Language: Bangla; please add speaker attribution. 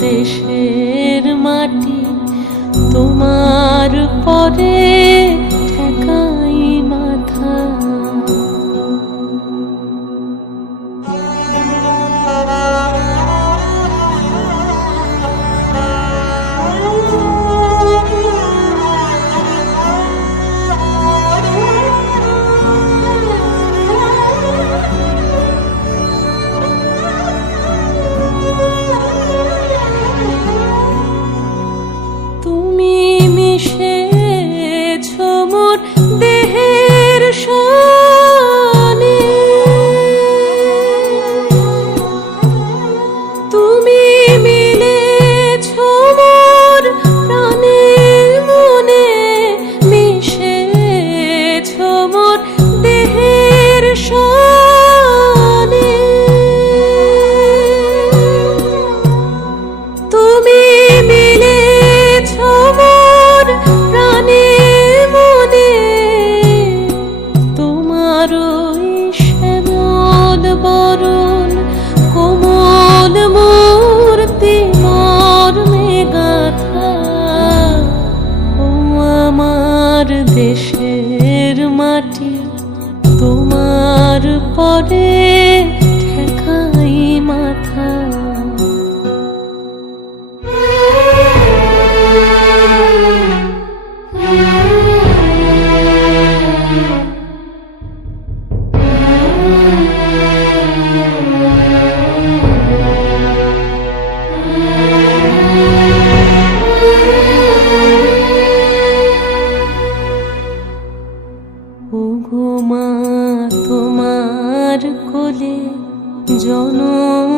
Speaker 1: দেশের মাটি তোমার পরে বরণ কোমল মূর্তি মর্মে গাথা। ও আমার দেশের মাটি তোমার পরে ঠেকাই মাথা। জন